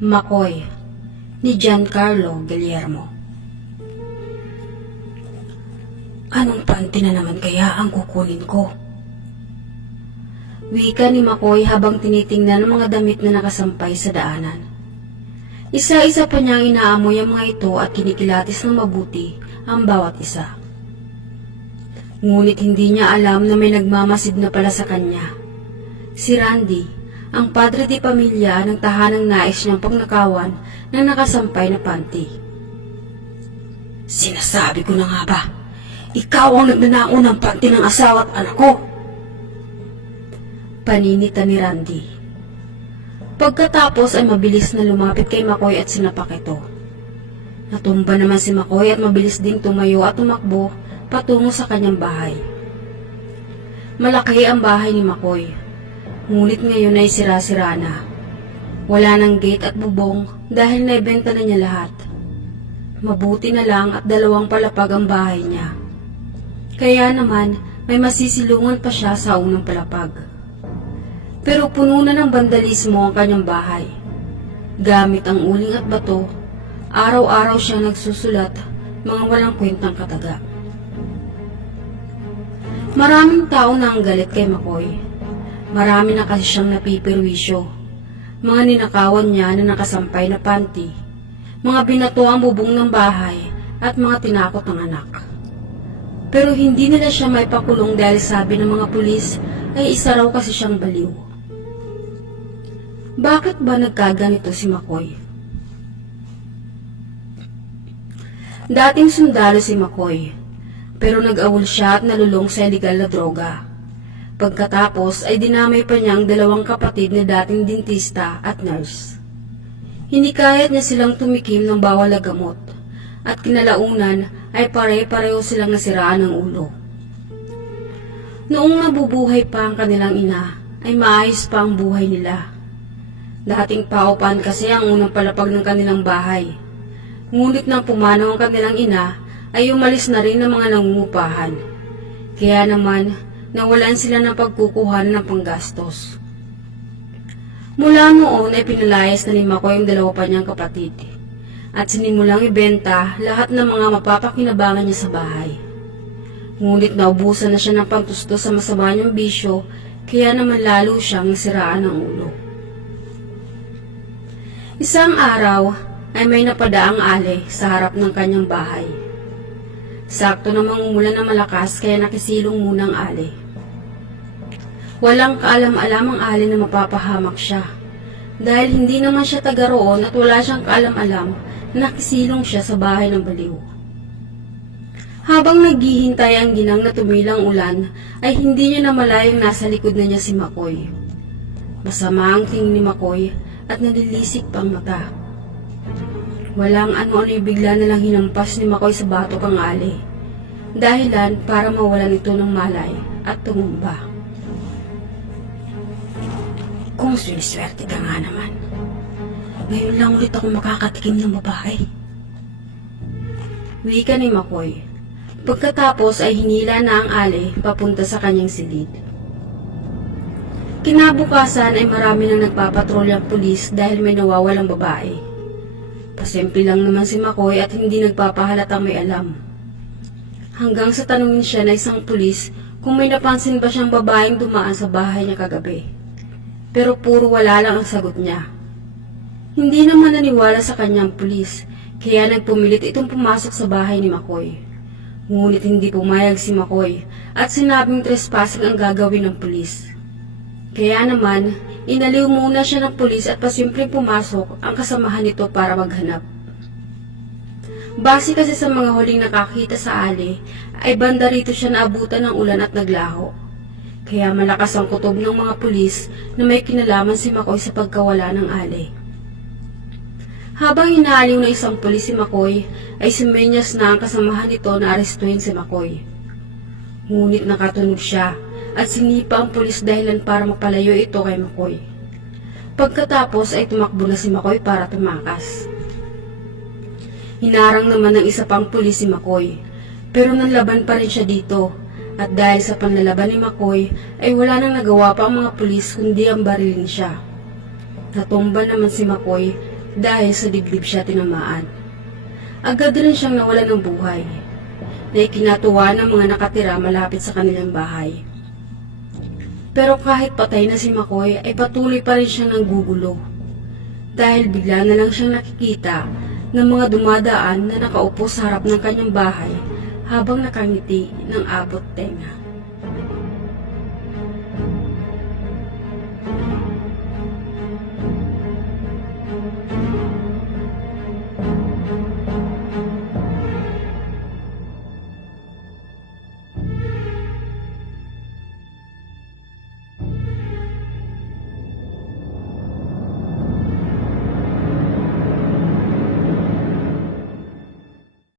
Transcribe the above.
McCoy ni Giancarlo Guillermo. Anong panty na naman kaya ang kukunin ko? Wika ni McCoy habang tinitingnan ang mga damit na nakasampay sa daanan. Isa-isa pa niyang inaamoy ang mga ito at kinikilatis ng mabuti ang bawat isa. Ngunit hindi niya alam na may nagmamasid na pala sa kanya. Si Randy, ang padre di pamilya ng tahanang nais niyang pagnakawan ng nakasampay na panty. Sinasabi ko na nga ba, ikaw ang nagnanao ng panty ng asawa at anak ko. Paninita ni Randy. Pagkatapos ay mabilis na lumapit kay McCoy at sinapak ito. Natumba naman si McCoy at mabilis ding tumayo at tumakbo patungo sa kanyang bahay. Malaki ang bahay ni McCoy, ngunit ngayon ay sira-sira na. Wala nang gate at bubong dahil naibenta na niya lahat. Mabuti na lang at 2 palapag ang bahay niya. Kaya naman may masisilungan pa siya sa unang palapag. Pero puno na ng bandalismo ang kanyang bahay. Gamit ang uling at bato, araw-araw siya nagsusulat mga walang kwentang kataga. Maraming tao na ang galit kay McCoy. Marami na kasi siyang napipirwisyo. Mga ninakawan niya na nakasampay na panty, mga binato ang bubong ng bahay at mga tinakot ng anak. Pero hindi nila siya maipakulong dahil sabi ng mga pulis ay isa raw kasi siyang baliw. Bakit ba nagkaganito si McCoy? Dating sundalo si McCoy, pero nag-awol siya at nalulong sa illegal na droga. Pagkatapos ay dinamay pa niya ang 2 kapatid na dating dentista at nurse. Hinikayat niya silang tumikim ng bawal na gamot at kinalaunan ay pare-pareho silang nasiraan ng ulo. Noong nabubuhay pa ang kanilang ina ay maayos pa ang buhay nila. Dating paupan kasi ang unang palapag ng kanilang bahay. Ngunit nang pumanaw ang kanilang ina ay umalis na rin ang mga nangungupahan. Kaya naman nawalan sila ng pagkukuhanan ng panggastos. Mula noon ay pinalayas na ni McCoy ang 2 pa niyang kapatid at sinimulang ibenta lahat ng mga mapapakinabangan niya sa bahay. Ngunit naubusan na siya ng pangtusto sa masama niyang bisyo, kaya naman lalo siyang nasiraan ng ulo. Isang araw ay may napadaang ale sa harap ng kanyang bahay. Sakto namang umulan na malakas kaya nakisilong muna ang ale. Walang kaalam-alam ang ale na mapapahamak siya dahil hindi naman siya taga roon at wala siyang kaalam-alam na nakisilong siya sa bahay ng baliw. Habang naghihintay ang ginang na tumilang ulan ay hindi niya namalayang nasa likod na niya si McCoy. Masama ang tingin ni McCoy at nalilisik pang mata. Walang ano-ano bigla na lang hinampas ni McCoy sa batok ang ali, dahilan para mawalan ito ng malay at tumumba. Kung siniswerte ka nga naman, ngayon lang ulit ako makakatikim ng babae. Wika ni McCoy. Pagkatapos ay hinila na ang ali papunta sa kanyang silid. Kinabukasan ay marami nang nagpapatrolyang pulis dahil may nawawalang babae. Pasimple lang naman si McCoy at hindi nagpapahalatang may alam. Hanggang sa tanungin siya na isang pulis kung may napansin ba siyang babaeng dumaan sa bahay niya kagabi. Pero puro wala lang ang sagot niya. Hindi naman naniwala sa kanyang pulis, kaya nagpumilit itong pumasok sa bahay ni McCoy. Ngunit hindi pumayag si McCoy at sinabing trespassing ang gagawin ng pulis. Kaya naman, inaliw muna siya ng pulis at pasimpleng pumasok ang kasamahan nito para maghanap. Base kasi sa mga huling nakakita sa ali, ay banda rito siya naabutan ng ulan at naglaho. Kaya malakas ang kutob ng mga pulis na may kinalaman si McCoy sa pagkawala ng ali. Habang inaaliw ng isang pulis si McCoy, ay sumenyas na ang kasamahan nito na arestuhin si McCoy. Ngunit nakatunog siya at sinipa ang pulis dahilan para mapalayo ito kay McCoy. Pagkatapos ay tumakbo na si McCoy para tumakas. Hinarang naman ng isa pang pulis si McCoy, pero nanlaban pa rin siya dito at dahil sa panlalaban ni McCoy ay wala nang nagawa pa ang mga pulis kundi ang barilin siya. Natumba naman si McCoy dahil sa dibdib siya tinamaan. Agad rin siyang nawalan ng buhay, na ikinatuwa ng mga nakatira malapit sa kanilang bahay. Pero kahit patay na si McCoy ay patuloy pa rin siyang nanggugulo dahil bigla na lang siyang nakikita ng mga dumadaan na nakaupo sa harap ng kanyang bahay habang nakangiti ng abot tenga.